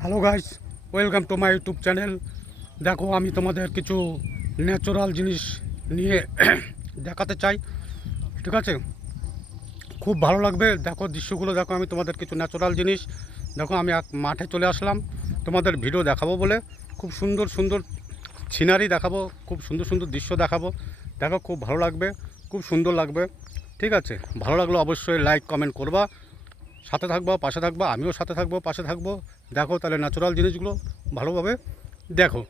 Hello guys welcome to my YouTube channel দেখো, আমি তোমাদের কিছু ন্যাচারাল জিনিস নিয়ে দেখাতে চাই। ঠিক আছে? খুব ভালো লাগবে। দেখো, দৃশ্যগুলো দেখো, আমি তোমাদের কিছু ন্যাচারাল জিনিস। দেখো, আমি এক মাঠে চলে আসলাম। তোমাদের ভিডিও দেখাবো বলে। খুব সুন্দর সুন্দর সিনারি দেখাবো। খুব সুন্দর সুন্দর দৃশ্য দেখাবো। দেখো, খুব ভালো লাগবে। খুব সুন্দর লাগবে। ঠিক আছে? ভালো লাগলে অবশ্যই লাইক কমেন্ট করবা। সাথে থাকব, পাশে থাকব, আমিও সাথে থাকব, পাশে থাকব। দেখো তাহলে ন্যাচারাল জিনিসগুলো ভালোভাবে দেখো।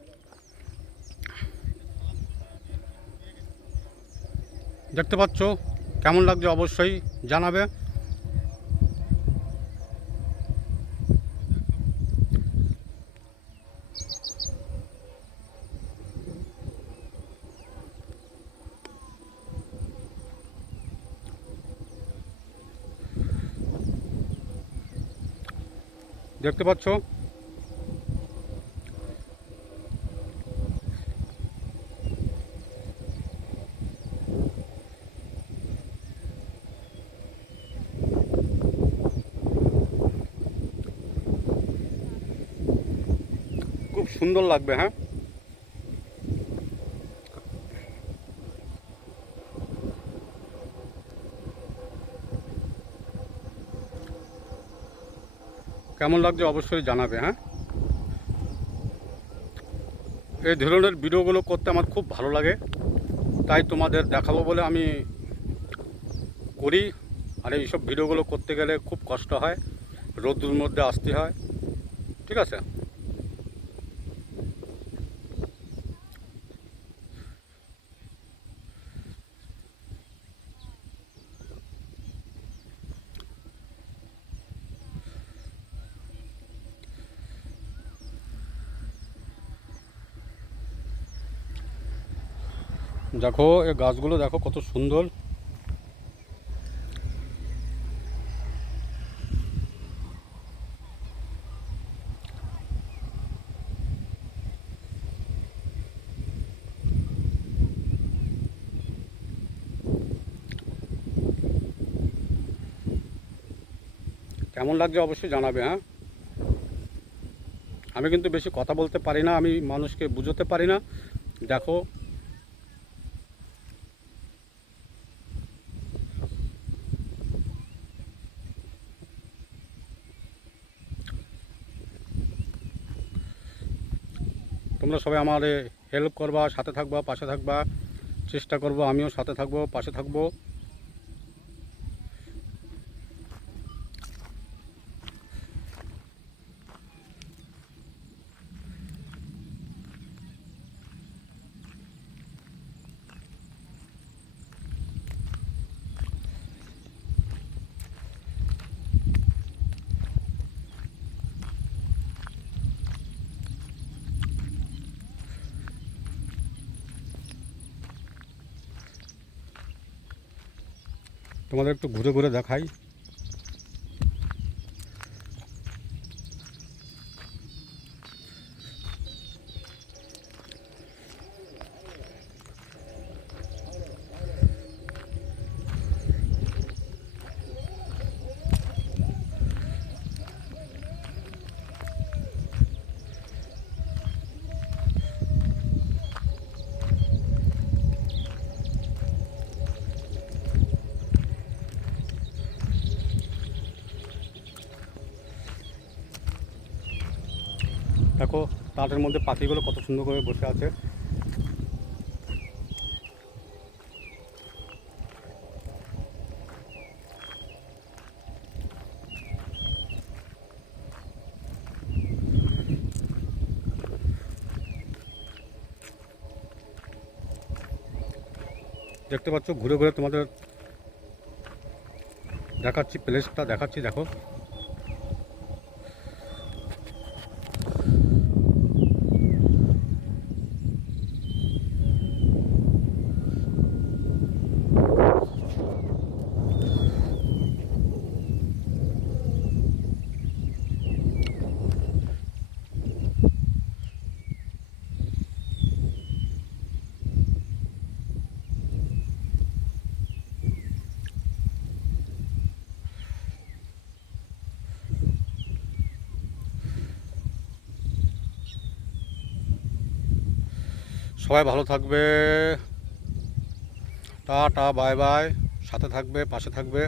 দেখতে পাচ্ছ? কেমন লাগছে অবশ্যই জানাবে। দেখতে পাচ্ছ? খুব সুন্দর লাগবে হ্যাঁ? কেমন লাগছে অবশ্যই জানাবে হ্যাঁ? এই ধরনের ভিডিওগুলো করতে আমার খুব ভালো লাগে, তাই তোমাদের দেখাবো বলে আমি করি। আর এইসব ভিডিওগুলো করতে গেলে খুব কষ্ট হয়, রোদ্দুর মধ্যে আসতে হয়, ঠিক আছে? দেখো, এই গাছগুলো দেখো কত সুন্দর। কেমন লাগছে অবশ্যই জানাবে হ্যাঁ? আমি কিন্তু বেশি কথা বলতে পারি না, আমি মানুষকে বুঝতে পারি না। দেখো তোমরা সবাই আমার হেল্প করবা, সাথে থাকবা, পাশে থাকবা, চেষ্টা করব, আমিও সাথে থাকব, পাশে থাকব। তোমাদের একটু ঘুরে ঘুরে দেখাই। দেখো তাদের মধ্যে পাখিগুলো কত সুন্দর করে বসে আছে। দেখতে পাচ্ছ, ঘুরে ঘুরে তোমাদের দেখাচ্ছি প্লেসটা দেখাচ্ছি, দেখো। সবাই ভালো থাকবে। টা টা বাই বাই। সাথে থাকবে পাশে থাকবে।